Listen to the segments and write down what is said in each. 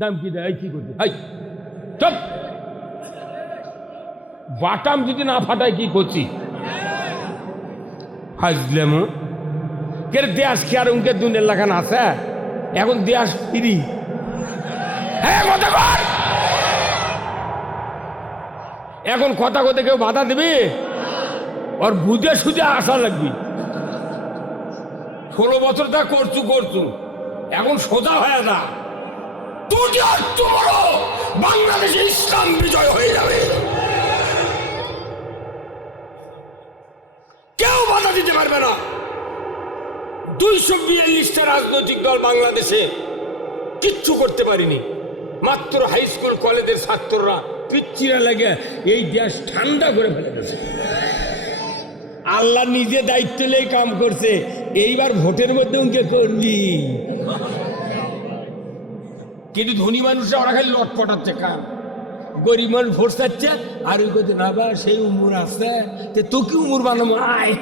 দাম কি দেয়? কি করছে? হাই চপ, বাটাম যদি না ফাটায় কি করছি? হাজলেম কে দেশ কি আর উনকে দুনের লাগান আছে? এখন দেশ ফিরি। হ্যাঁ কথা কর, এখন কথা কথা কেউ বাধা দেবে? ওর বুঝে সুঝে আসা লাগবে। 16 বছর তা করছু, এখন সোজা হয়ে যা। তুই আর তোমারও বাংলাদেশে ইসলাম বিজয় হয়ে যাবে, কেউ বাধা দিতে পারবে না। 242টা রাজনৈতিক দল বাংলাদেশে কিচ্ছু করতে পারিনি। মাত্র হাই স্কুল কলেজের ছাত্ররা পিচ্চিরা লাগে এই দেশ ঠান্ডা করে ফেলে গেছে। আল্লাহ নিজে দায়িত্ব নিয়ে কাম করছে। এইবার ভোটের মধ্যে উনকে করলি, কিন্তু ধনী মানুষরা ওরা খালি লট পটাচ্ছে কাম। গরিব মানুষ ভোট চাচ্ছে আর ওই করতে না বা সেই উমর আছে, তো কি উমর বানাবো? আয়,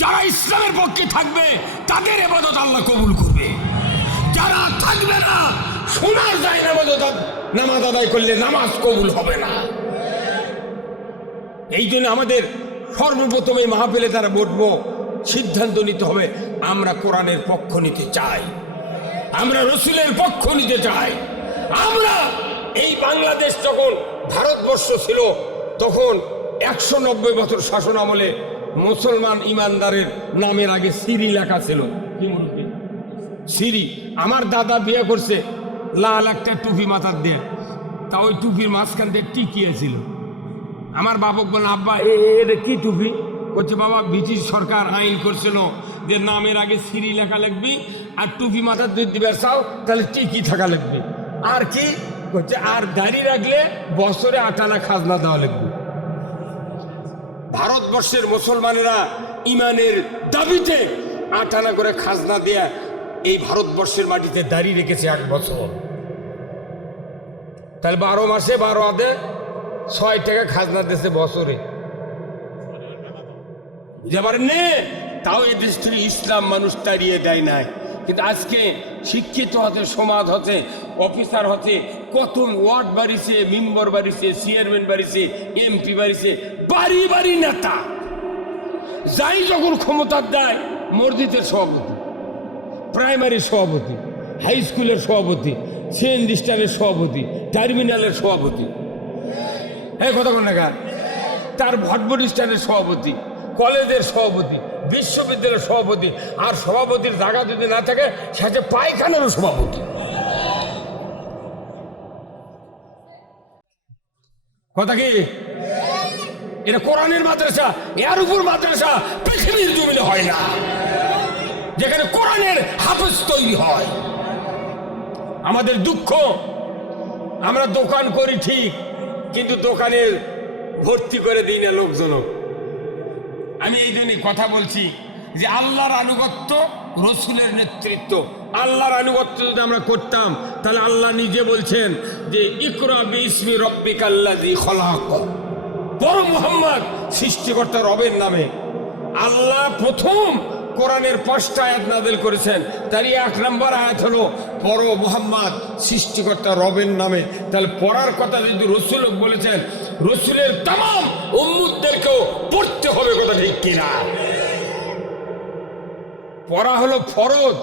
যারা ইসলামের পক্ষে থাকবে তাদের ইবাদত আল্লাহ কবুল করবে, যারা থাকবে না শোনার যায় না নামাজ আদায় করলে নামাজ কবুল হবে না। এই জন্য আমাদের সর্বপ্রথম এই মাহফিলে তারা বসবো, সিদ্ধান্ত নিতে হবে আমরা কোরআনের পক্ষ নিতে চাই, আমরা রসুলের পক্ষ নিতে চাই। আমরা এই বাংলাদেশ যখন ভারতবর্ষ ছিল তখন 190 বছর শাসন আমলে মুসলমান ইমানদারের নামের আগে সিরি লেখা ছিল। কি মুরব্বি? সিরি। আমার দাদা বিয়ে করছে লাল একটা টুপি মাথার দিয়ে, তা ওই টুপির মাঝখান দিয়ে টিকিয়েছিল। আমার বাবক বলে আব্বা এটা কি টুপি? বলছে বাবা ব্রিটিশ সরকার আইন করছিল যে নামের আগে সিরি লেখা লাগবে আর টুপি মাথার দিয়ে দিবে চাও তাহলে টিকি থাকা লাগবে। আর কি বলছে? আর দাড়ি রাখলে বছরে 8 আনা খাজনা দেওয়া লাগবে। ভারতবর্ষের মুসলমানেরা ইমানের দাবিতে 8 আনা করে খাজনা দেয়া এই ভারতবর্ষের মাটিতে দাড়ি রেখেছে 1 বছর। তাহলে 12 মাসে 12 আদে 6 টাকা খাজনা দিয়েছে বছরে। যেবার নে তাও এই দেশ থেকে ইসলাম মানুষ তাড়িয়ে দেয় নাই। কিন্তু আজকে শিক্ষিত হতে, সমাজ হতে, অফিসার হতে, কত ওয়ার্ড বাড়িছে, মেম্বার বাড়িছে, চেয়ারম্যান বাড়িছে, এমপি বাড়িছে, বাড়ি বাড়ি নেতা। যাই যখন ক্ষমতার দেয় মসজিদের সভাপতি, প্রাইমারি সভাপতি, হাই স্কুলের সভাপতি, সিএনজি স্ট্যান্ডের সভাপতি, টার্মিনালের সভাপতি, এই কথা কোন টাকা, তার ভটভটি স্ট্যান্ডের সভাপতি, কলেজের সভাপতি, বিশ্ববিদ্যালয়ের সভাপতি, আর সভাপতির জায়গা যদি না থাকে সাথে পায়খানারও সভাপতি। কথা কি? এটা কোরআনের মাদ্রাসা, এর উপর মাদ্রাসা পৃথিবীর জমিনে হয় না, যেখানে কোরআনের হাফেজ তৈরি হয়। আমাদের দুঃখ, আমরা দোকান করি ঠিক, কিন্তু দোকানে ভর্তি করে দিই না লোকজন। আমি এই জন্যই কথা বলছি যে আল্লাহর আনুগত্য, রসুলের নেতৃত্ব, আল্লাহর আনুগত্য যদি আমরা করতাম তাহলে আল্লাহ নিজে বলছেন যে ইকরা বিইসমি রাব্বিকাল্লাযী খলাক, পড়ো মুহাম্মদ সৃষ্টিকর্তা রবের নামে। আল্লাহ প্রথম কোরআনের 5টা আয়াত নাযিল করেছেন, তারই 1 নম্বর আয়াত হলো পড়ো মুহাম্মদ সৃষ্টিকর্তা রবের নামে। তাহলে পড়ার কথা যদি রসুল বলেছেন, রসুলের তামাম উম্মতদেরকেও পড়তে হবে, কথা ঠিক কিনা? পড়া হলো ফরজ।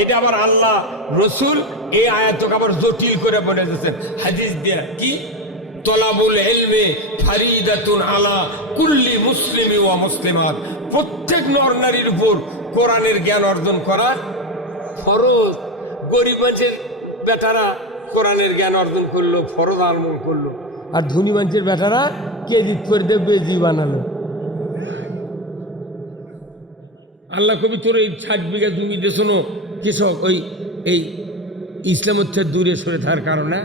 এটা আবার আল্লাহ রসুল এই আয়াতকে আবার জটিল করে বলে দিয়েছেন হাদিস দিয়ে। কি? তলাবুল ইলমি ফারিদাতুন আলা কুল্লি মুসলিমি ওয়া মুসলিমাত, প্রত্যেক নর নারীর উপর কোরআনের জ্ঞান অর্জন করা ফরজ। গরিব মানুষের বেটারা কোরআনের জ্ঞান অর্জন করলো, ফরজ আমল করলো, আর ধনী মানুষের বেটারা ক্রেডিট করে দিয়ে বেজি বানালো। আল্লাহ কবি তোর এই 60 বিঘা জমি দেশন কৃষক ওই এই ইসলাম হচ্ছে দূরে সরে থাকার কারণে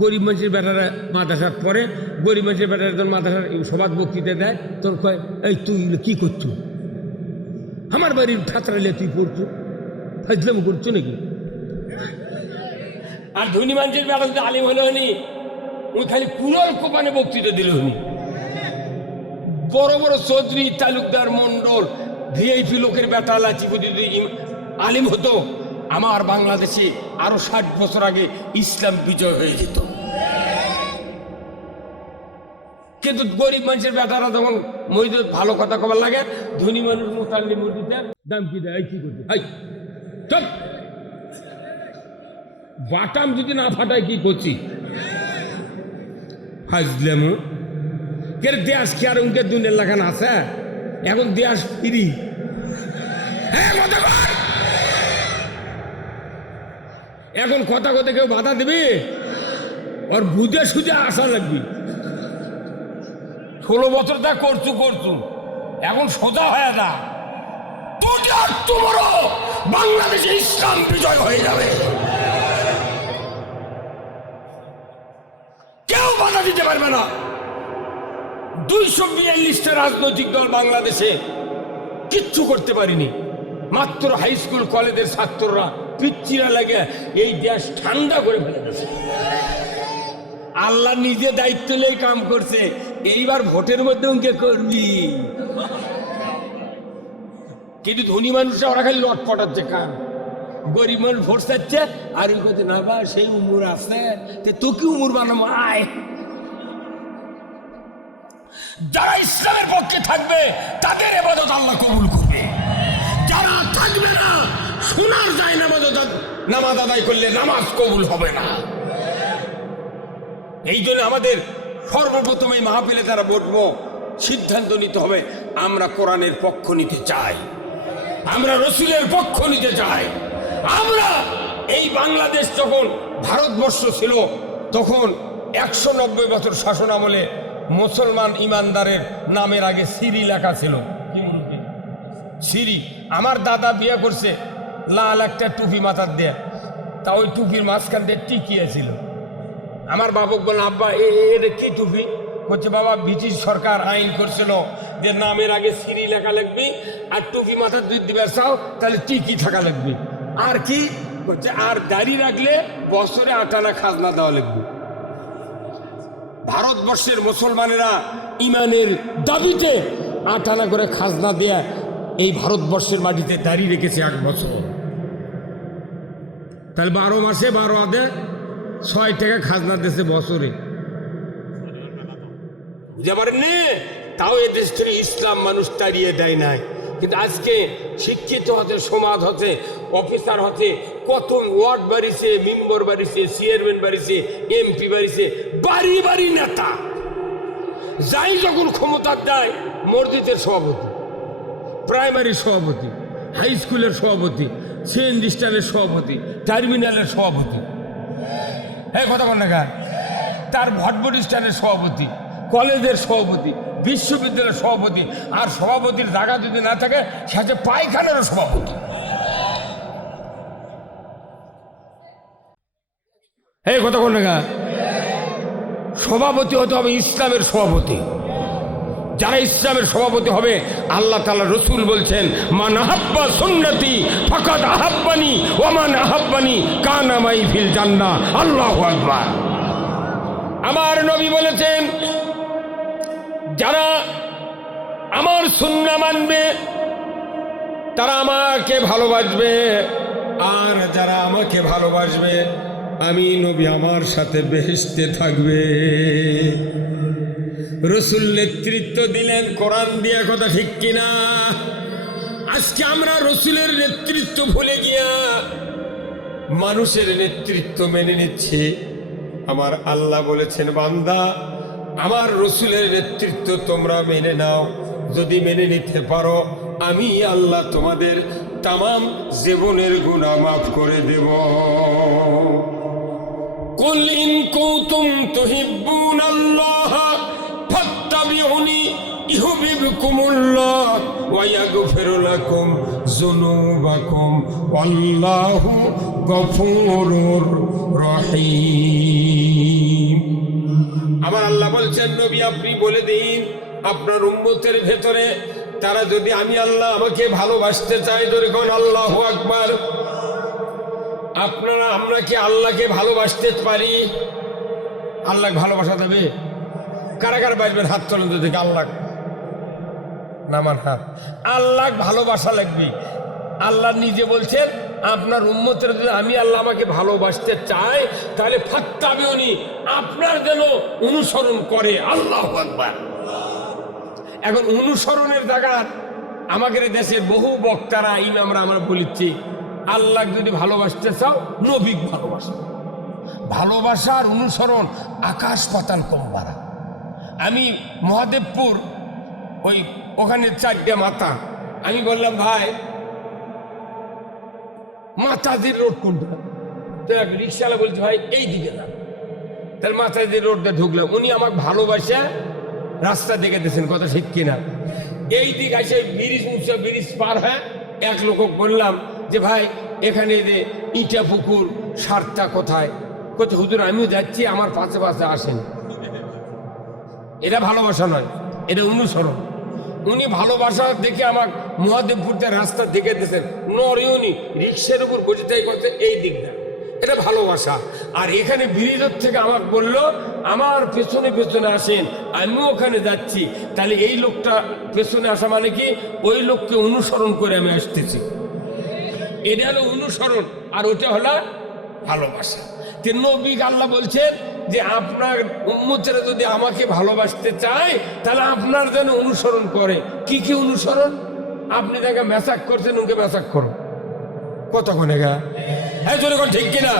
গরিব মানুষের বেটারা মাদ্রাসা পড়ে, গরিব মানুষের বেটারা তোর মাদ্রাসার সবাদ বক্তৃতা দেয়, তোর কয় এই তুই কি করছো, আমার বাড়ির ঠাতরাইলে তুই পড়ছো, ফাজলাম করছো নাকি? আর ধনী মানুষের বেটা যদি আলিম হলে হনি, ওই খালি কুলোর কোপানে বক্তৃতা দিল হনি। বড় বড় চৌধুরী, তালুকদার, মন্ডল, ভিআইপি লোকের বেটা লাচিপতি যদি আলিম হতো আমার বাংলাদেশে আরো 60 বছর আগে ইসলাম বিজয় হয়ে যেত। কিন্তু গরিব মানুষের বেটারা যখন মসজিদ ভালো কথা কবার লাগে, ধনী মানুষ মোতাল্লি মুরগিটার দাম কি দেয়, কি করছে, চল বাটাম যদি না ফাটায় কি করছি, হাজলাম কের দেশ কি আর উনকে দুনিয়ার লাগান আছে, এখন দেশ ফিরি। এখন কথা কথা কেউ বাধা দেবে, ওর বুঝে সুঝে আসা লাগবে। 16 বছর তা করছু এখন সোজা হয়ে যা, তোমারও বাংলাদেশে ইসলাম বিজয় হয়ে যাবে, কেউ বাধা দিতে পারবে না। 242টা রাজনৈতিক দল বাংলাদেশে কিচ্ছু করতে পারিনি, মাত্র হাই স্কুল কলেজের ছাত্ররা পিচ্চিরা লাগে এই দেশ ঠান্ডা করে ফেলে দিয়েছে। আল্লাহ নিজে দায়িত্ব নিয়ে কাম করছে, এইবার ভোটের মধ্যে উনকে করবি। কিন্তু ধনী মানুষরা ওরা খালি লট পটাচ্ছে কান, গরিব মানুষ ভোট চাচ্ছে আর ওই কথা না বা সেই উমর আছে তোকে উমর বানাবো আয়। যারা ইসলামের পক্ষে থাকবে তাদের ইবাদত আল্লাহ কবুল করবে, যারা থাকবে না শোনার যায় নামাজ আদায় করলে নামাজ কবুল হবে না। এই জন্য আমাদের সর্বপ্রথম এই মাহফিলে তারা বসবো, সিদ্ধান্ত নিতে হবে আমরা কোরআনের পক্ষ নিতে চাই, আমরা রসুলের পক্ষ নিতে চাই। আমরা এই বাংলাদেশ যখন ভারতবর্ষ ছিল তখন 190 বছর শাসন আমলে মুসলমান ইমানদারের নামের আগে সিরি লেখা ছিল। সিরি, আমার দাদা বিয়ে করছে লাল একটা টুপি মাথার দেয়া, তা ওই টুপির মাঝখান দিয়ে টিকিয়েছিল। আমার বাবুক বলল, আব্বা এটা কি টুপি? বলছে, বাবা ব্রিটিশ সরকার আইন করছিল যে নামের আগে সিরি লেখা লাগবে আর টুপি মাথার দুই দিবে চাও তাহলে টিকি থাকা লাগবে, আর কি বলছে আর দাড়ি রাখলে বছরে 8 আনা খাজনা দেওয়া লাগবে। ভারতবর্ষের মুসলমানেরা ইমানের দাবিতে 8 আনা করে খাজনা দেয়া এই ভারতবর্ষের মাটিতে দাঁড়িয়ে রেখেছে 1 বছর। তাহলে 12 মাসে 12 আদে 6 টাকা খাজনা দিয়েছে বছরে, বুঝতে পারেন নে? তাও এদেশ থেকে ইসলাম মানুষ তাড়িয়ে দেয় নাই। কিন্তু আজকে শিক্ষিত হতে, সমাজ হতে, অফিসার হতে, কত ওয়ার্ড বাড়িছে, মেম্বার বাড়িছে, চেয়ারম্যান বাড়িছে, এমপি বাড়িছে, বাড়ি বাড়ি নেতা। যাই যখন ক্ষমতার দেয়, মসজিদের সভাপতি, প্রাইমারি সভাপতি, হাই স্কুলের সভাপতি, সিএনজি স্ট্যান্ডের সভাপতি, টার্মিনালের সভাপতি, এই কথা বল না গা, তার ভটভটি স্ট্যান্ডের সভাপতি, কলেজের সভাপতি, বিশ্ববিদ্যালয়ের সভাপতি, আর সভাপতির জায়গা যদি না থাকে সে পায়খানারও সভাপতি। এই কথা বল না গা, সভাপতি হতে হবে ইসলামের সভাপতি। যারা ইসলামের সভাপতি হবে, আল্লাহ তাআলা রসুল বলছেন, মান আহাব্বা সুন্নতি ফাকাদ আহাব্বানি ওয়া মান আহাব্বানি কানা মাই ফিল জান্নাহ। আল্লাহু আকবার। আমার নবী বলেছেন, যারা আমার সুন্নাহ মানবে তারা আমাকে ভালোবাসবে, আর যারা আমাকে ভালোবাসবে আমি নবী আমার সাথে বেহেশতে থাকবে। রসুল নেতৃত্ব দিলেন কোরআন দিয়ে, কথা ঠিক কিনা? আজকে আমরা রসুলের নেতৃত্ব ভুলে গিয়া মানুষের নেতৃত্ব মেনে নিচ্ছি। আমার আল্লাহ বলেছেন, বান্দা আমার রসুলের নেতৃত্ব তোমরা মেনে নাও, যদি মেনে নিতে পারো আমি আল্লাহ তোমাদের তামাম জীবনের গুনাহ মাফ করে দেব। কুল ইন কুনতুম তুহিব্বুনাল্লাহ ফাত্তাবিউনি ইউহিব্বুকুমুল্লাহ ওয়া ইয়াগফির লাকুম যুনুবাকুম ওয়াল্লাহু গফুরুর রহিম। আমার আল্লাহ বলছেন, নবী আপনি বলে দিন আপনার উম্মতের ভেতরে তারা যদি আমি আল্লাহ আমাকে ভালোবাসতে চাই, ধরে কোন আল্লাহু আকবার। আপনারা আমরা কি আল্লাহকে ভালোবাসতে পারি? আল্লাহকে ভালোবাসা দেবে? কারা কারা বাসবেন হাত তোলেন তো দেখি। আল্লাহ নামান হাত। আল্লাহ ভালোবাসা লাগবে। আল্লাহ নিজে বলছেন আপনার উম্মতের যদি আমি আল্লাহ আমাকে ভালোবাসতে চাই তাহলে ফাত্তাবিউনি, আপনার যেন অনুসরণ করে। আল্লাহু আকবার। এখন অনুসরণের জায়গা আমাদের দেশের বহু বক্তারা ইমামরা আমরা বলেছি, আল্লাহ যদি ভালোবাসতে চাও নবীক ভালোবাসো। ভালোবাসার অনুসরণ আকাশ পাতাল কম বাড়া। আমি মহাদেবপুর ওখানে 4টে মাথা, আমি বললাম ভাই মাতাজির রোড কোনটা? তো এক রিক্সাওয়ালা বলছে ভাই এই দিকে না। তাহলে মাতাজির রোডটা ঢুকলাম, উনি আমাকে ভালোবাসা রাস্তা দেখে দিয়েছেন, কথা ঠিক কিনা। এই দিক আসে ব্রিজ পার হয় এক লোক বললাম যে ভাই এখানে যে ইটা পুকুর সারটা কোথায়? কোথায়? হুজুর আমিও যাচ্ছি, আমার পাশে পাশে আসেন। এটা ভালোবাসা নয়, এটা অনুসরণ। উনি ভালোবাসা দেখে আমার মহাদেবপুরতে রাস্তা দেখে দিয়েছেন, নরিউনি রিক্সার উপর বসে তাই করছে এই দিকটা, এটা ভালোবাসা। আর এখানে ব্রিজের থেকে আমাকে বললো আমার পেছনে পেছনে আসেন, আমিও ওখানে যাচ্ছি। তাহলে এই লোকটা পেছনে আসা মানে কি ওই লোককে অনুসরণ করে আমি আসতেছি, এটা হলো অনুসরণ। আর ওটা হলো ভালোবাসা। নবী আল্লাহ বলছেন যে আপনার উম্মতেরা যদি আমাকে ভালোবাসতে চায় তাহলে আপনার যেন অনুসরণ করে। কি কি অনুসরণ? আপনি যাকে মেসাক করছেন ওকে মেসাক করো। কতক্ষণে গা? হ্যাঁ জোরে কোন ঠিক কিনা?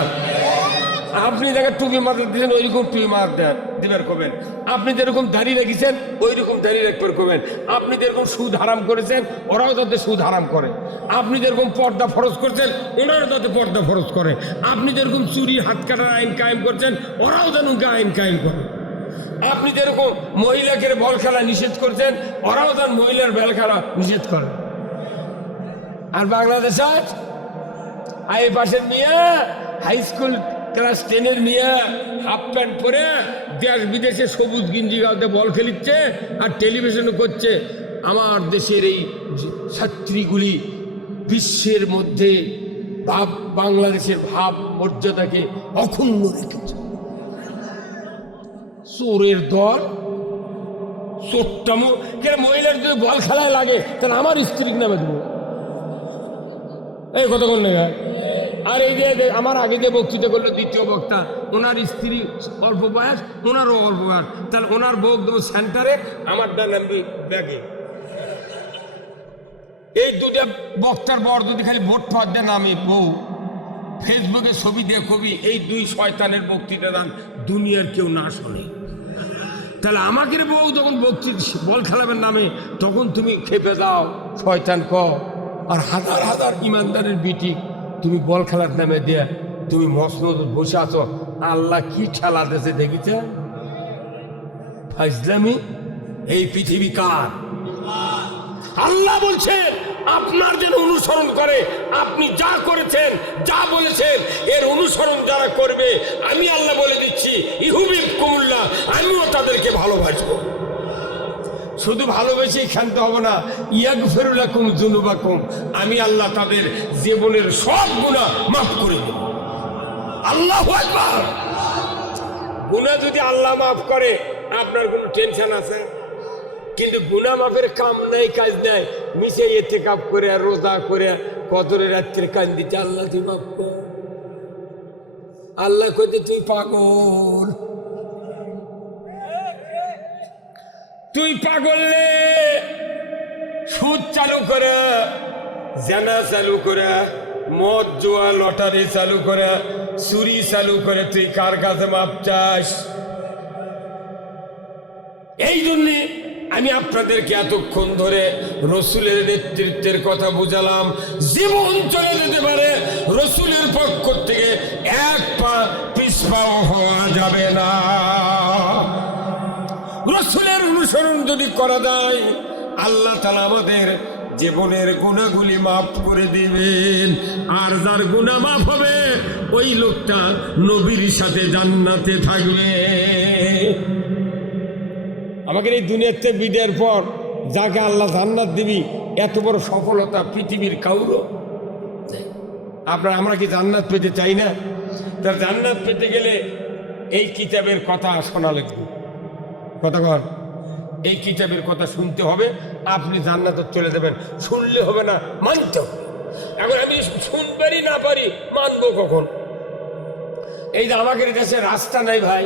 আপনি যাকে টুপি মাথায় দিয়েছেন ওইরকম টুপি মাথা দিবার করবেন। আপনি যেরকম দাঁড়িয়ে রেখেছেন ওইরকম দাঁড়িয়ে রাখবার করবেন। আপনি যেরকম সুদ হারাম করেছেন ওরাও যাতে সুদ হারাম করে। আপনি যেরকম পর্দা ফরজ করছেন ওনারা যাতে পর্দা ফরজ করে। আপনি যেরকম চুরি হাত কাটার আইন কায়েম করছেন ওরাও যেন আইন কায়েম করে। আপনি যেরকম মহিলাকে বল খেলা নিষেধ করছেন ওরাও যেন মহিলার বল খেলা নিষেধ করে। আর বাংলাদেশ এই পাশের মেয়ে হাই স্কুল ক্লাস 10-এর মেয়ে হাফ প্যান্ট পরে দেশ বিদেশে সবুজ গিঞ্জি গাওতে বল খেলিচ্ছে আর টেলিভিশনও করছে। আমার দেশের এই ছাত্রীগুলি বিশ্বের মধ্যে বাংলাদেশের ভাব মর্যাদাকে অক্ষুণ্ণ রেখেছে। চোরের দল, চোরটামো কেন? মহিলার যদি বল খেলায় লাগে তাহলে আমার স্ত্রীর নামে দেবো। এই কতক্ষণ নেই? আর এই যে আমার আগে যে বক্তৃতা করলো দ্বিতীয় বক্তা, ওনার স্ত্রী অল্প বয়স, ওনারও অল্প বয়স, তাহলে ওনার বউ একদম সেন্টারে, আমার ডান ব্যাগে। এই দুটা বক্তার বর যদি খালি ভোট ফাঁদ দেন আমি বউ ফেসবুকে ছবি দিয়ে কবি এই দুই শয়তানের বক্তৃতা দান দুনিয়ার কেউ না শোনে। তাহলে আমাকে বউ যখন বল খেলাবেন নামে তখন তুমি খেপে যাও শয়তান ক। আর হাজার হাজার ইমানদারের বিটি তুমি বল খেলার নামে দিয়ে তুমি মসনদ বসে আছো। আল্লাহ কি খেলা দেশে দেখিছে? ফাজলামি। এই পৃথিবী কার? আল্লাহ বলছেন আপনার যেন অনুসরণ করে। আপনি যা করেছেন যা বলেছেন এর অনুসরণ যারা করবে আমি আল্লাহ বলে দিচ্ছি ইহুবিবকুমুল্লাহ, আমিও তাদেরকে ভালোবাসবো। শুধু ভালোবেসেই ক্ষান্ত হব না, ইয়াগফিরু লাকুম যুনুবাকুম, আমি আল্লাহ তাদের জীবনের সব গুনাহ মাফ করে দেব। আল্লাহু আকবার। গুনাহ যদি আল্লাহ মাফ করে আপনার কোনো টেনশন আছে? কিন্তু গুনাহ মাফের কাম নাই, কাজ নাই, মিশে ইতিকাফ করে রোজা করে কদরের রাত্রে কান্দিতে আল্লাহ তুই মাফ কর। আল্লাহ কইতে তুই পাগল, তুই পাগলে সুদ চালু করে, জানা চালু করে, মদ জুয়া লটারি চালু করে, চুরি চালু করে তুই কার কাছে মাপ চাস? এই জন্যে আমি আপনাদেরকে এতক্ষণ ধরে রসুলের নেতৃত্বের কথা বুঝালাম। জীবন চলে যেতে পারে, রসুলের পক্ষ থেকে এক পা পিছপাও হওয়া যাবে না। রসুলের অনুসরণ যদি করা যায় আল্লাহ তাআলা আমাদের জীবনের গুনাহগুলি মাফ করে দিবেন। আর যার গুনাহ মাফ হবে ওই লোকটা নবীর সাথে জান্নাতে থাকবে। আমাদের এই দুনিয়াতে বিদায়ের পর যাকে আল্লাহ জান্নাত দিবি এত বড় সফলতা পৃথিবীর কাউরো। আমরা কি জান্নাত পেতে চাই না? তার জান্নাত পেতে গেলে এই কিতাবের কথা শোনা লাগবে। কতক্ষণ? এই কিতাবের কথা শুনতে হবে, আপনি জান্নাতে চলে যাবেন। শুনলে হবে না, মানতে হবে। এখন আমি শুনবারই না পারি, মানবো কখন? এই যে আমাদের দেশে রাস্তা নাই ভাই,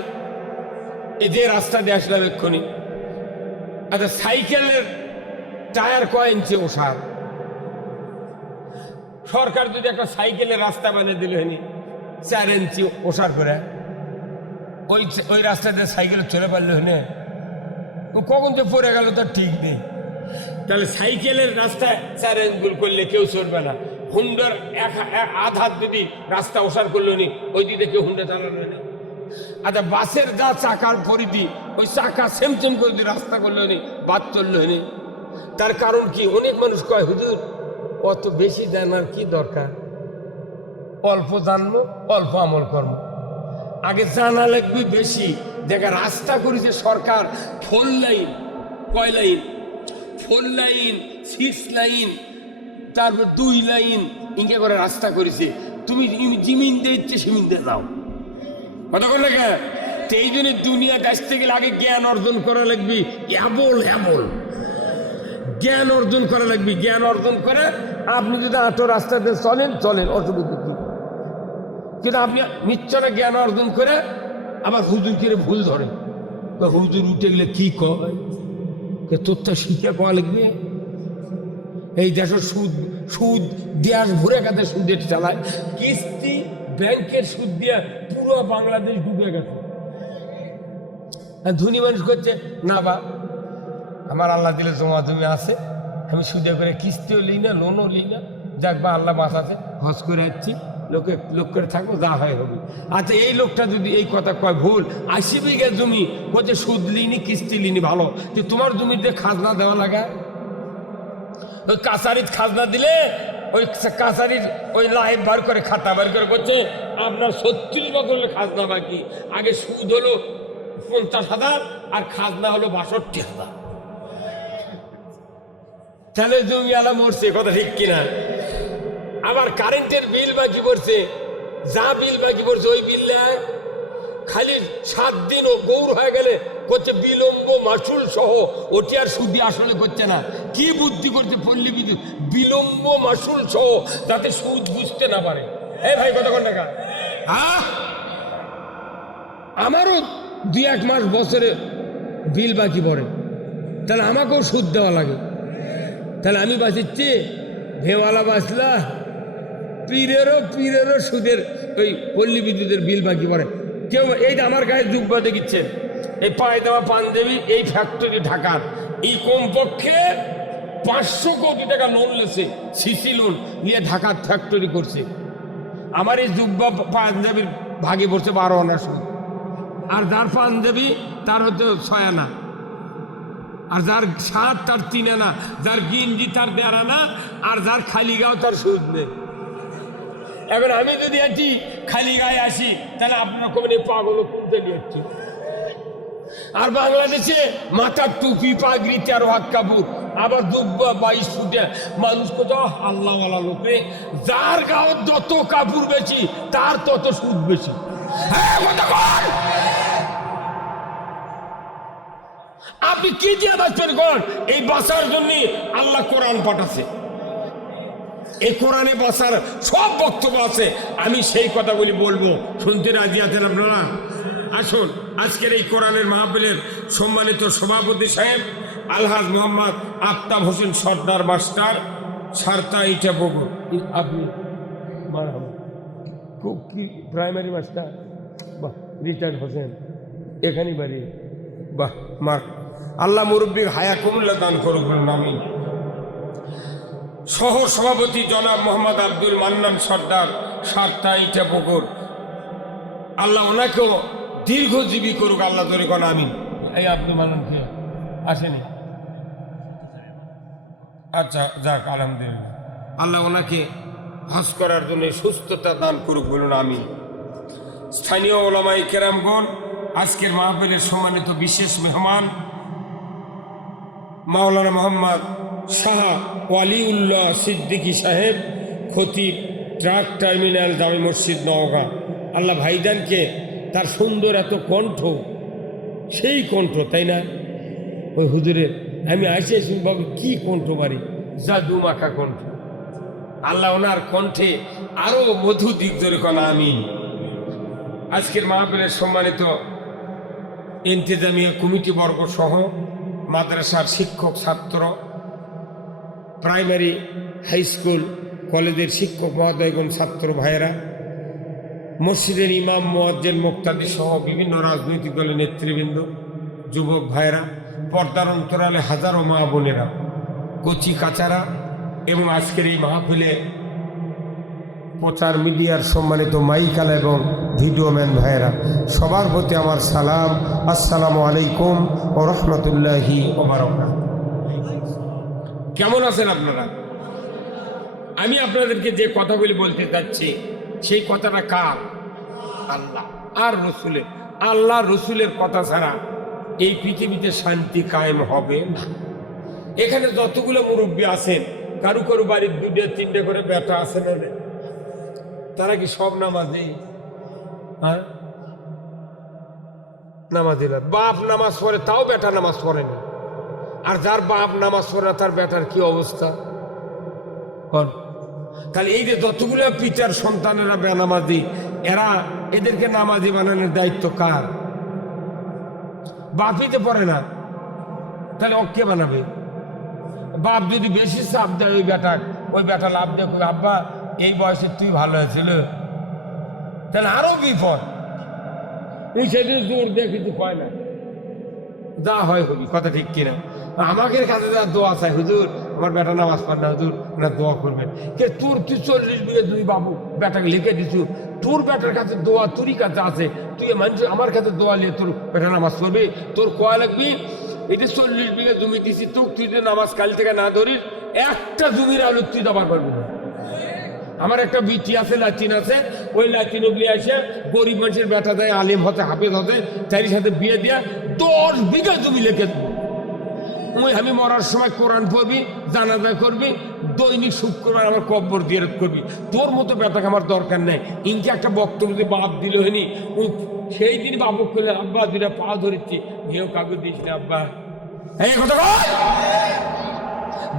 এই যে রাস্তা দিয়ে আসলাম এক্ষুনি, আচ্ছা সাইকেলের টায়ার কয় ইঞ্চি ওষার? সরকার যদি একটা সাইকেলের রাস্তা বানিয়ে দিল 4 ইঞ্চি ওষার করে, ওই রাস্তা দিয়ে সাইকেল চলে পারলে কখন যে পড়ে গেল তার ঠিক নেই। তাহলে সাইকেলের রাস্তায় 4 ইঞ্চি করলে কেউ চলবে না। হুন্ডার আধ হাত যদি রাস্তা ওষার করলো ওই দিকে কেউ হুন্ডা চালাবে না। আচ্ছা বাসের যা চাকার পরিধি, ওই চাকা সেম করে দিয়ে রাস্তা করলো বাদ চললো তার কারণ কি? অনেক মানুষ কয় হুজুর অত বেশি জানার কি দরকার, অল্প জানবো অল্প আমল করবো। আগে জানা লাগবে বেশি। দেখা রাস্তা করেছে সরকার 4 লাইন, কয় লাইন? 4 লাইন, 6 লাইন, তারপর 2 লাইন ইঙ্গে করে রাস্তা করেছে। তুমি জিমিন দিচ্ছে সিমিন দিয়ে দাও, কথা বল না। এই জন্য দুনিয়া আসতে গেলে আগে জ্ঞান অর্জন করা লাগবে। জ্ঞান অর্জন করা লাগবে। জ্ঞান অর্জন করে আপনি যদি আটো রাস্তাতে চলেন অসুবিধা কি? কিন্তু আপনি নিশ্চয় জ্ঞান অর্জন করে আবার হুজুর কিরে ভুল ধরে, হুজুর উঠে গেলে কি কয়, তোরটা শিখে পাওয়া লাগবে। এই দেশের সুদ দেশ ভরে গেছে, সুদের চালায়, কিস্তি ব্যাংকের সুদ দিয়ে পুরো বাংলাদেশ ডুবে গেছে। ধনী মানুষ করছে না, বা আমার আল্লাহ দিলে জমা জমি আছে, আমি সুদে করে কিস্তিও লিই না, লোনও লিই না, যাক বা আল্লাহ মাছ আছে, হজ করে যাচ্ছি, লোক করে থাকবো, যা হয় হবে। আচ্ছা এই লোকটা যদি এই কথা কয় ভুল, 80 বিঘা জমি বলছে সুদ লিনি কিস্তি লিনি, ভালো, যে তোমার জমিতে খাজনা দেওয়া লাগে। ওই কাছারির খাজনা দিলে ওই কাছারির ওই লাইভ বার করে খাতা বার করে বলছে আপনার 36 বছরের খাজনা বাকি। আগে সুদ হলো 50,000 আর খাজনা হলো 62,000। তাহলে জমি আলা মরছে, কথা ঠিক কিনা? আবার কারেন্টের বিল বাকি পড়ছে, যা বিল বাকি পড়ছে ওই বিল খালি 7 দিন ও গৌর হয়ে গেলে করছে বিলম্ব মাসুল সহ, ওটি আর সুদি আসলে করছে না। কি বুদ্ধি করছে পল্লী বিদ্যুৎ, বিলম্ব মাসুল সহ, যাতে সুদ বুঝতে না পারে। এই ভাই কতক্ষণ টাকা? আমারও 2-1 মাস বছরে বিল বাকি পড়ে, তাহলে আমাকেও সুদ দেওয়া লাগে। তাহলে আমি বাঁচিচ্ছি, ভেওয়ালা বাঁচলা, পীরেরও সুদের ওই পল্লী বিদ্যুতের বিল বাকি পড়ে। কেউ এইটা আমার গায়ে যুগ্ম দেখিচ্ছেন, এই পায়ে দেওয়া পাঞ্জাবি, এই ফ্যাক্টরি ঢাকার, এই কমপক্ষে 500 কোটি টাকা লোন লেছে, সিসি লোন নিয়ে ঢাকার ফ্যাক্টরি করছে। আমার এই যুগ্ম পাঞ্জাবির ভাগে পড়ছে 12 আনা সুদ। আর যার পাঞ্জাবি তার হচ্ছে 6 আনা, আর যার সাত তার 3 আনা, যার গিঞ্জি তার 1.5 আনা, আর যার খালি গাও তার সুদ নেই। এখন আমি যদি আছি খালি গায়ে আসি, তাহলে আপনারা কবেন পাগল কিনতে নিয়েছি। আর বাংলাদেশে মাথার টুপি পাগড়ি 13 হাত কাপড়, আবার দুব্বা 22 ফুটে মানুষ, কোথাও আল্লাহওয়ালা লোকে, যার গাও যত কাপড় বেশি তার তত সুদ বেশি। আপনি কি দিয়ে বাঁচবেন করেন? এই বাঁচার জন্য আল্লাহ কোরআন পাঠাচ্ছে। এই কোরআনে বাঁচার সব বক্তব্য আছে, আমি সেই কথাগুলি বলবো, শুনতে রাজি আছেন আপনারা? আসুন আজকের এই কোরআনের মাহফিলের সম্মানিত সভাপতি সাহেব আলহাজ মোহাম্মদ আফতাব হোসেন সর্দার মাস্টার, সারতা ইটা বগুর। আপনি কি প্রাইমারি মাস্টার? বাহ, রিটায়ার্ড হোসেন, এখানেই বাড়ি। বাহ, মার আল্লাহ মুরব্বী হায়া কুমুল্লা দান করুক, আমিন। সহ সভাপতি জনাব মোহাম্মদ আব্দুল মান্নান সর্দার, সারতা ইটা বগুর, আল্লাহ ওনাকেও দীর্ঘজীবী করুক, আল্লাহ ধরে কোন আমিন। এই আব্দুল মান্নান কে আসেনি? আচ্ছা যাক, আলহামদুলিল্লাহ, আল্লাহ ওনাকে হজ করার জন্য সুস্থতা দান করুক, বলুন আমিন। স্থানীয় ওলামায়ে কেরামগণ, আজকের মাহফিলের সম্মানিত বিশেষ মেহমান মাওলানা মোহাম্মদ শাহ ওয়ালিউল্লাহ সিদ্দিকী সাহেব, খতিব, ট্রাক টার্মিনাল, জামে মসজিদ, নওগাঁ। আল্লাহ ভাইজানকে তার সুন্দর এত কণ্ঠ, সেই কণ্ঠ, তাই না? ওই হুজুরের আমি আসে বাবু কি কণ্ঠ বাড়ি, জাদু মাখা কণ্ঠ। আল্লাহ ওনার কণ্ঠে আরো মধু দিক ধরে কনা আমিন। আজকের মাহফিলের সম্মানিত ইন্তেজামিয়া কমিটি বর্গ সহ মাদ্রাসার শিক্ষক ছাত্র, প্রাইমারি হাই স্কুল কলেজের শিক্ষক মহোদয়গণ, ছাত্র ভাইয়েরা, মসজিদের ইমাম মুয়াজ্জিন মুক্তাদি সহ বিভিন্ন রাজনৈতিক দলের নেতৃবৃন্দ, যুবক ভাইয়েরা, পর্দার অন্তরালে হাজারো মা বোনেরা, কচি কাচারা এবং আজকের এই মাহফিলে প্রচার মিডিয়ার সম্মানিত মাইকালা এবং ভিডিওম্যান ভাইয়েরা, সবার প্রতি আমার সালাম। আসসালামু আলাইকুম ওয়া রাহমাতুল্লাহি ওয়া বারাকাতুহু। কেমন আছেন আপনারা? আমি আপনাদেরকে যে কথাগুলি বলতে চাচ্ছি সেই কথাটা কার? আল্লাহ আর রসুলের। আল্লাহ রসুলের কথা ছাড়া এই পৃথিবীতে শান্তি কায়েম হবে না। এখানে যতগুলো মুরব্বী আছেন, কারু কারু বাড়ির 2-3টে করে বেটা আছে না? তারা কি সব নামাজি? হ্যাঁ, নামাজি না। বাপ নামাজ পড়ে, তাও বেটা নামাজ পড়ে না। আর যার বাপ নামাজ পড়ে না, তার বেটার কি অবস্থা? তাহলে এই যে যতগুলো পিতার সন্তানেরা বেনামাজি, এদেরকে নামাজি বানানোর দায়িত্ব কার? বাপিতে পড়ে না, তাহলে কে বানাবে? বাপ যদি বেশি চাপ দেয় ওই বেটা লাভ দেয়, আব্বা এই বয়সে তুই ভালো হয়েছিল, তাহলে আরো বিপদ। ওই সেদিন জোর দিয়ে কিছু পায় না, যা হয় হবি, কথা ঠিক কিনা? আমাকে কাছে যা দোয়া চাই, হুজুর আমার বেটা নামাজ পড়ে না, হুজুর ওরা দোয়া করবেন। কে তুই 40 বিঘে তুমি বাবু বেটাকে লিখে দিছু, তোর বেটার কাছে দোয়া তোরই কাছে আছে, তুই মানুষ আমার কাছে দোয়া নিয়ে তোর বেটা নামাজ পড়বি? তোর কোয়া লাগবি? এটা 40 বিঘে জমি দিছি তো, তুই যদি নামাজ কাল থেকে না ধরিস, একটা জমির আলু তুই দাবার করবি না। আমার একটা বিটি আছে, লাতিন আছে, ওই লাতিন অব্দি আসে গরিব মানুষের বেটা দেয়, আলিম হতে হাফেজ হতে, তার সাথে বিয়ে দিয়া 10 বিঘা জমি লিখে দেবো। আমি মরার সময় কোরআন পড়বি, জানাজা করবি, দৈনিক শুক্রবার আমার কব্বর দিয়ে করবি। তোর মতো বেটাকে আমার দরকার নেই। ইনকে একটা বক্তব্য দিয়ে বাপ দিল হয়নি, সেই দিন বাবু করলে আব্বা 2টা পা ধরেছি, ঘেউ কাগজ দিস না আব্বা। এই কথা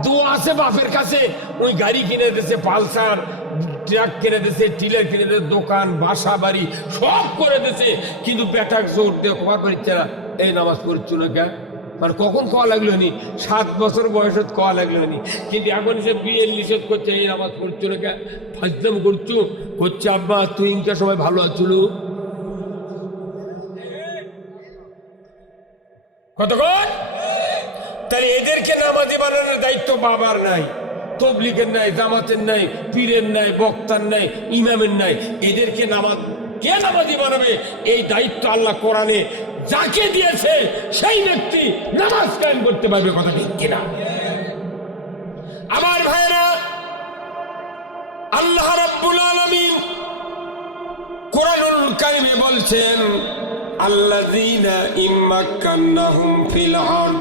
দোয়া আছে বাপের কাছে, ওই গাড়ি কিনে দিয়েছে, পালসার ট্রাক কিনে দিয়েছে, টিলার কিনে দিয়েছে, দোকান বাসা বাড়ি সব করে দিয়েছে, কিন্তু বেটাক জোর দিয়ে কবার পারিচ্ছে না, এই নামাজ পড়ছো না কেন? মানে কখন খাওয়া লাগলো নি? 7 বছর বয়সে খাওয়া লাগলো নি, কিন্তু এখন সে বিয়ে নিষেধ করছে, এই নামাজ পড়ছো না কেন? ফাজলাম করছে আব্বা তুই ইনকা সময় ভালো আছিল কতক্ষণ? তাহলে এদেরকে নামাজি বানানোর দায়িত্ব বাবার নাই, তবলিগের নাই, জামাতের নাই, পীরের নাই, বক্তার নাই, ইমামের নাই। এদেরকে কে নামাজি বানাবে? এই দায়িত্ব আল্লাহ কোরআনে যাকে দিয়েছে সেই ব্যক্তি নামাজ কায়েম করতে পারবে, কথা ঠিক কিনা? আমার ভাইরা, আল্লাহ রাব্বুল আলামিন কোরআনুল কারিমে বলছেন, আল্লাযীনা ইম্মাক্কান্নাহুম ফিল আরদ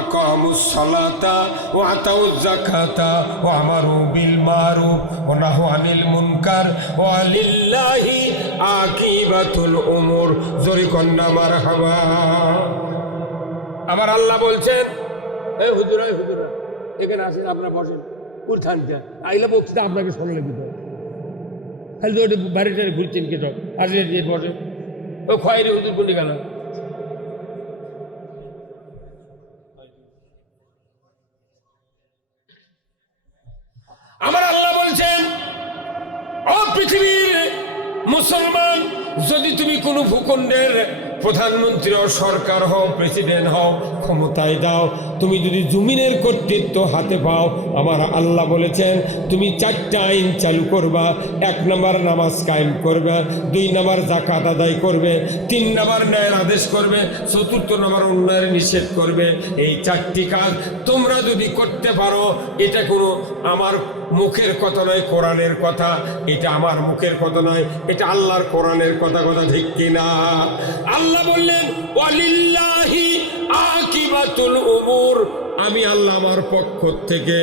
আকামুস সালাতা ওয়া আতাউয যাকাতা ওয়া আমারু বিল মারুফ ওয়া নাহু আনিল মুনকার ওয়া লিল্লাহি আকিবাতুল উমুর। জোরে কন্না মারহাবা। আমার আল্লাহ বলছেন, এই হুজুর এখানে আসেন, আপনারা বসেন, উঠান যা আইলে বক্তৃতা আপনাকে শুনলে দিতে খালি তো বাড়িটা ঘুরছেন কে? সব আসেন বসেন। ও খয়েরি হুজুর কোনটি গেল? আমার আল্লাহ বলছেন, ও পৃথিবীর মুসলমান, যদি তুমি কোনো ভূখণ্ডের প্রধানমন্ত্রী ও সরকার হও, প্রেসিডেন্ট হও, ক্ষমতায় দাও, তুমি যদি জমিনের কর্তৃত্ব হাতে পাও, আমার আল্লাহ বলেছেন তুমি 4টা আইন চালু করবা। 1 নম্বর নামাজ কায়েম করবে, 2 নম্বর যাকাত আদায় করবে, 3 নম্বর ন্যায়ের আদেশ করবে, 4র্থ নম্বর অন্যায়ের নিষেধ করবে। এই 4টি কাজ তোমরা যদি করতে পারো, এটা কোনো আমার মুখের কথা নয়, কোরআনের কথা। এটা আমার মুখের কথা নয়, এটা আল্লাহর কোরআনের কথা, কথা ঠিক কিনা? আল্লাহ বললেন, ওয়ালিল্লাহি আকিবাতুল উমুর। আমি আল্লাহ আমার পক্ষ থেকে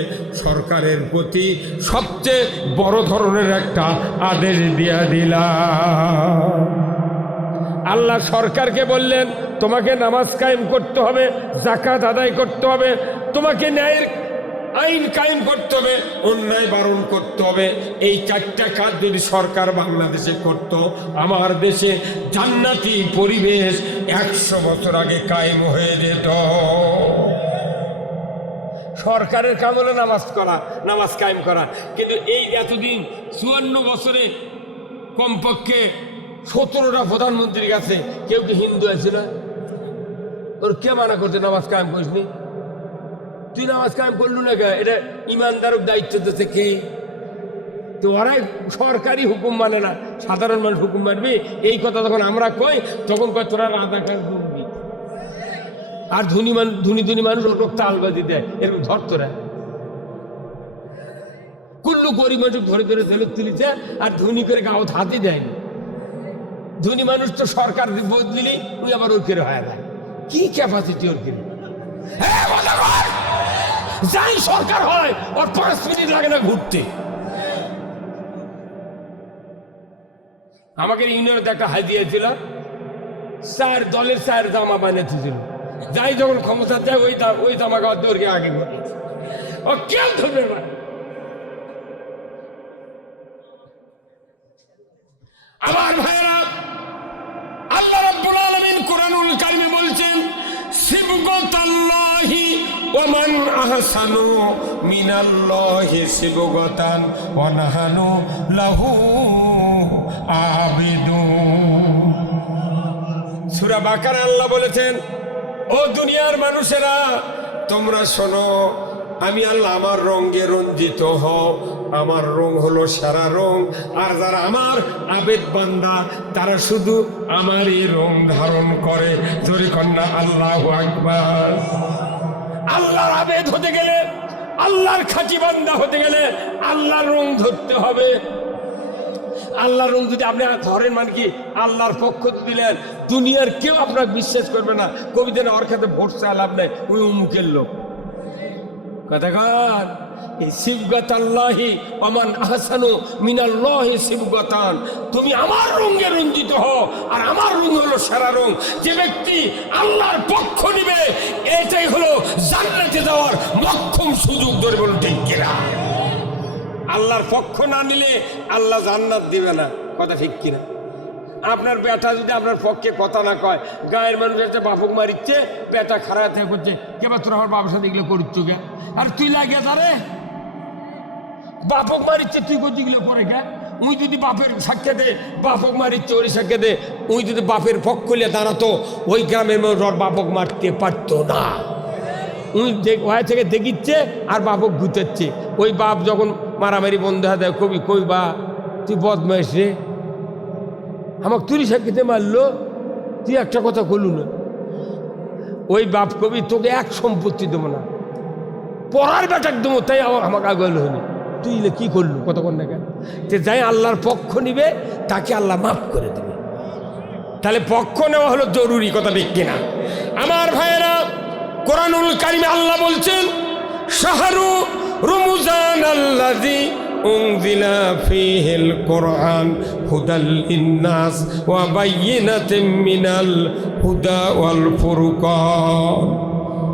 সরকারের প্রতি সবচেয়ে বড় ধরনের একটা আদেশ দিয়া দিলাম। আল্লাহ সরকারকে বললেন, তোমাকে নামাজ কায়েম করতে হবে, যাকাত আদায় করতে হবে, তোমাকে ন্যায়ের আইন কায়েম করতে হবে, অন্যায় বারণ করতে হবে। এই চারটা কাজ যদি সরকার বাংলাদেশে করত, আমার দেশে জান্নাতি পরিবেশ 100 বছর আগে কায়েম হয়ে যেত। সরকারের কাম হলো নামাজ কায়েম করা, কিন্তু এই এতদিন 54 বছরে কমপক্ষে 17টা প্রধানমন্ত্রীর কাছে কেউ কি হিন্দু আছে না? তোর কে মানা করছে নামাজ কায়েম করিসনি? তুই নামাজ কায়েম করলু না কে? এটা ইমানদারক দায়িত্ব দিচ্ছে কে? তো ওরাই সরকারি হুকুম মানে না, সাধারণ মানুষ হুকুম মানবি। এই কথা যখন আমরা কই, তখন কয় তোরা রাজাকার ঢুকবি। আর ধনী মানুষ লোক তালবাজি দেয়, এরকম ধর তোরা কুল্লু গরিব মানুষ ধরে জেলে তুলিছে, আর ধনী করে গাঁত হাতি দেয়নি। ধনী মানুষ তো সরকার বদলিলি ওই আবার ওর কেড়ে হয়ে যায়। কি ক্যাপাসিটি ওর কেড়ে? যাই সরকার হয় ওর 5 মিনিট লাগে না ঘুরতে। আমাকে ইউনিয়নে একটা হাই দিয়েছিল, 4 দলের 4 জামা বানিয়েছিল। যাই যখন ক্ষমতা দেয় ওই জামা গাওয়ার দৌড়কে আগে ঘুরে ও কেউ ধরবে না। আমার ভাইরা, আল্লাহ রাব্বুল আলামিন কুরআনুল কারীমে বলছেন, সিবগাতাল্লাহি ওয়া মান আহসানু মিনাল্লাহি সিবগাতান ওয়া নাহানু লাহু আবিদুন। সূরা বাকারা আল্লাহ বলেছেন, ও দুনিয়ার মানুষেরা তোমরা শোনো, আমি আল্লাহ আমার রঙে রঞ্জিত হও, আমার রং হলো সারা রং। আর যারা আমার আবেদ বান্দা তারা শুধু আমারই রং ধারণ করে। জোরে কন্যা আল্লাহু আকবার। আল্লাহর আবেদ হতে গেলে, আল্লাহর খাঁটি বান্দা হতে গেলে আল্লাহর রং ধরতে হবে। আল্লাহর রং যদি আপনি ধরেন, মানে কি আল্লাহর পক্ষ দিলেন, দুনিয়ার কেউ আপনাকে বিশ্বাস করবে না। কবিতা না, ওর খাতে ভোট চা লাভ নাই, ওই অমুকের লোক। কথাকার এই সিবগাতাল্লাহি ওয়া মান আহসানু মিনাল্লাহি সিবগাতান, তুমি আমার রঙে রঞ্জিত হও, আর আমার রং হলো সারা রং। যে ব্যক্তি আল্লাহর পক্ষ নিবে, এটাই হলো জান্নাতে যাওয়ার মক্ষম সুযোগ। ধরে বলুন ঠিক কিনা? আল্লাহর পক্ষ না নিলে আল্লাহ জান্নাত দিবে না। কথা ঠিক কিনা? আপনার বেটা যদি আপনার পক্ষে কথা না কয়, গায়ের মানুষ একটা বাপক মারিচ্ছে, বেটা খারাপ থেকে করছে, কেবা তোর আমার বাবার সাথে এগুলো করিচ্ছ গে? আর তুই লাগে তারে বাপক মারিচ্ছে, তুই করছি এগুলো করে গে? উই যদি বাপের সাক্ষাতে বাপক মারিচ্ছে, ওর সাক্ষাতে উই যদি বাপের পক্ষ নিয়ে দাঁড়াতো, ওই গ্রামের মানুষ ওর বাপক মারতে পারতো না। উই ওই থেকে দেখিচ্ছে আর বাপক ঘুচাচ্ছে। ওই বাপ যখন মারামারি বন্ধ হয়ে দেয়, কই বা তুই বদমাইশ রে, আমাকে তুই সাক্ষীতে মারলো, তুই একটা কথা করলু না। ওই বাপ কবি তোকে এক সম্পত্তি দেবো না, পড়ার বেটাক দেবো, তাই আমাকে আগে হয়নি। তুই কি করলু? কতক্ষণ না কেন যে যাই আল্লাহর পক্ষ নিবে তাকে আল্লাহ মাফ করে দেবে। তাহলে পক্ষ নেওয়া হলো জরুরি। কথা ঠিক কিনা? আমার ভাইয়েরা, কোরআনুল কারীমে আল্লাহ বলছেন, শাহরু রমজান আল্লাযী উনজিলা ফীহিল কুরআন হুদাল লিন্নাস ওয়া বাইয়িনাতিম মিনাল হুদা ওয়াল ফুরকান।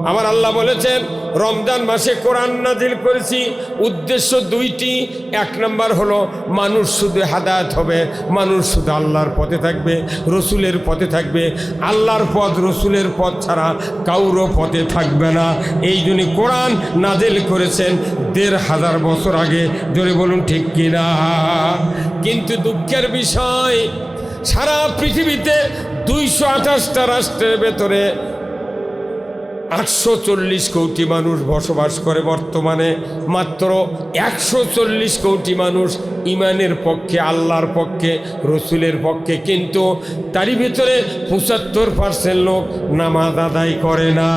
আমার আল্লাহ বলেছেন, রমজান মাসে কোরআন নাজিল করেছি, উদ্দেশ্য 2টি। 1 নম্বর হলো মানুষ শুধু হেদায়েত হবে, মানুষ শুধু আল্লাহর পথে থাকবে, রসুলের পথে থাকবে। আল্লাহর পথ রসুলের পথ ছাড়া কাউরও পথে থাকবে না। এই জন্য কোরআন নাজিল করেছেন 1500 বছর আগে। জোরে বলুন ঠিক কিনা? কিন্তু দুঃখের বিষয়, সারা পৃথিবীতে 228টা রাষ্ট্রের ভেতরে 840 কোটি মানুষ বসবাস করে। বর্তমানে মাত্র 140 কোটি মানুষ ইমানের পক্ষে, আল্লাহর পক্ষে, রসুলের পক্ষে। কিন্তু তারই ভিতরে 75% লোক নামাজ আদায় করে না।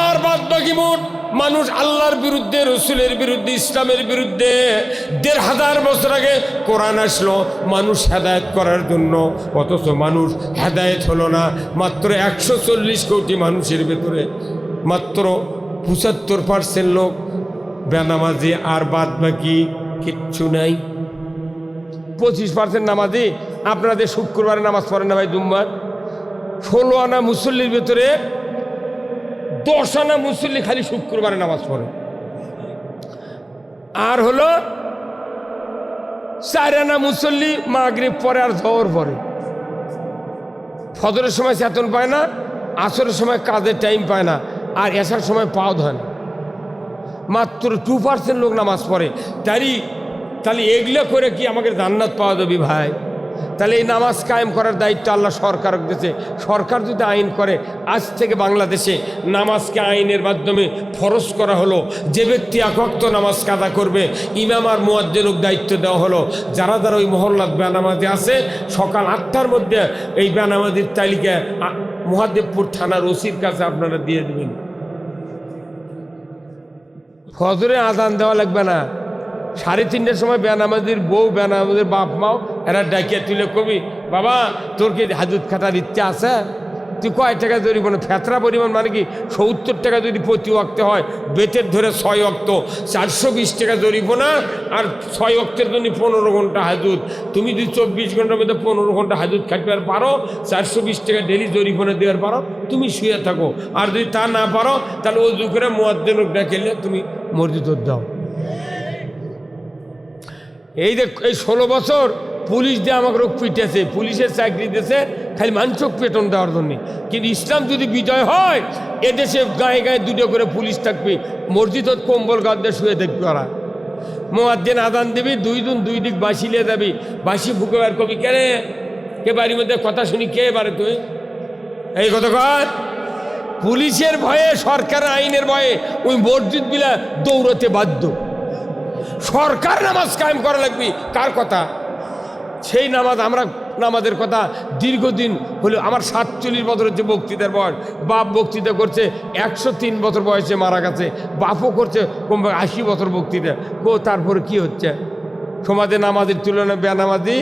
আর বাদ বাকি মোট মানুষ আল্লাহর বিরুদ্ধে, রসুলের বিরুদ্ধে, ইসলামের বিরুদ্ধে। 1500 বছর আগে কোরআন আসলো মানুষ হেদায়েত করার জন্য, অথচ মানুষ হেদায়েত হলো না। মাত্র 140 কোটি মানুষের ভেতরে মাত্র 75% লোক বেনামাজি, আর বাদ বাকি কিচ্ছু নাই। 25% নামাজি। আপনাদের শুক্রবারে নামাজ পড়েন না ভাই? জুম্মার 16 আনা মুসল্লির ভেতরে 10 আনা মুসল্লি খালি শুক্রবারে নামাজ পড়ে, আর হলো 4 আনা মুসল্লি মাগরিব পরে আর জোহর পরে। ফজরের সময় চেতন পায় না, আসরের সময় কাজের টাইম পায় না, আর এসার সময় পাও ধয় না। মাত্র 2% লোক নামাজ পড়ে। তাহলে এগুলো করে কি আমাকে জান্নাত পাওয়া যাবে ভাই? তাহলে এই নামাজ কায়েম করার দায়িত্ব আল্লাহ সরকার দিয়েছে। সরকার যদি আইন করে, আজ থেকে বাংলাদেশে নামাজকে আইনের মাধ্যমে ফরজ করা হলো, যে ব্যক্তি 1 ওয়াক্ত নামাজ কাজা করবে ইমাম আর মুয়াজ্জিনকে দায়িত্ব দেওয়া হলো। যারা যারা ওই মহল্লার বেনামাজি আছে সকাল 8টার মধ্যে এই বেনামাজির তালিকা মহাদেবপুর থানার ওসির কাছে আপনারা দিয়ে দেবেন। ফজরে আজান দেওয়া লাগবে না, 3:30টার সময় বেনামাজির বউ, বেনামাজির বাপ মাও এরা ডাকিয়া তুলে কবি, বাবা তোর কি হাজত খাটার ইচ্ছা আছে? তুই কয় টাকা জরিমানা? ফেতরা পরিমাণ মানে কি 70 টাকা যদি প্রতি ওয়াক্তে হয়, বেতের ধরে 6 ওয়াক্ত 420 টাকা জরিমানা, আর 6 ওয়াক্তের জন্য 15 ঘন্টা হাজত। তুমি যদি 24 ঘন্টার মধ্যে 15 ঘন্টা হাজত খাটতে পারো, 420 টাকা ডেলি জরিমানা দেওয়ার পারো, তুমি শুয়ে থাকো। আর যদি তা না পারো তাহলে ওযু করে মুয়াজ্জিনকে ডাকিলে তুমি মসজিদ দাও। এই যে এই 16 বছর পুলিশ দিয়ে আমাকে রোগ পিটেছে, পুলিশের চাকরি দিয়েছে খালি মানসিক বেতন দেওয়ার জন্যে। কিন্তু ইসলাম যদি বিজয় হয়, এদেশে গায়ে গায়ে 2টো করে পুলিশ থাকবে, মসজিদ কম্বল গাদ্দে শুয়ে দেখবে। ওরা মুয়াজ্জিন আজান দিবি, 2 জন 2 দিক বাঁশি লিয়ে যাবি, বাঁশি ফুকে বার কবি, কে রে কে বাড়ির মধ্যে কথা শুনি, কে বারে তুই এই কথা কর। পুলিশের ভয়ে, সরকারের আইনের ভয়ে ওই মসজিদ বিলা দৌড়তে বাধ্য। সরকার নামাজ কায়েম করা লাগবে, কার কথা? সেই নামাজ আমরা নামাজের কথা দীর্ঘদিন হলো। আমার 47 বছর হচ্ছে বক্তৃতার বয়স। বাপ বক্তৃতা করছে 103 বছর বয়সে মারা গেছে, বাপও করছে কমবে 80 বছর বক্তৃতা। তারপরে কি হচ্ছে? সমাজে নামাজের তুলনায় বেনামাজি।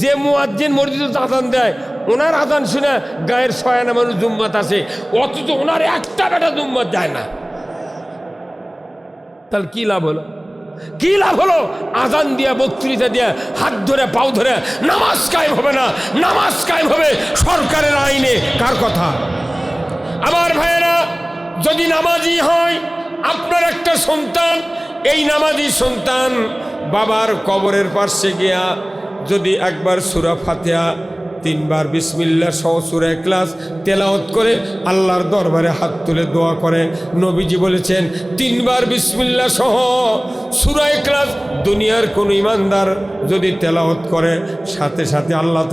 যে মুয়াজ্জিন মসজিদে আজান দেয়, ওনার আজান শুনে গায়ের 6 আনা মানুষ জুম্মাত আসে, অথচ ওনার একটা বেটা জুম্মাত যায় না। তাহলে কি লাভ হলো? কি লাভ হলো? আজান দিয়া, বক্তৃতা দিয়া, হাত ধরে পাও ধরে নামাজ কায়েম হবে না। নামাজ কায়েম হবে সরকারের আইনে, কার কথা? আমার ভাইয়েরা, যদি নামাজি হয় আপনার একটা সন্তান, এই নামাজি সন্তান বাবার কবরের পাশে গিয়া যদি একবার সূরা ফাতিহা, 3 বার বিসমিল্লাহ সহ সূরা ইখলাস তেলাওয়াত করে আল্লাহর দরবারে হাত তুলে দোয়া করে, নবীজি বলেছেন 3 বার বিসমিল্লাহ সহ সূরা ইখলাস দুনিয়ার কোন ইমানদার যদি তেলাওয়াত করে, সাথে সাথে আল্লাহ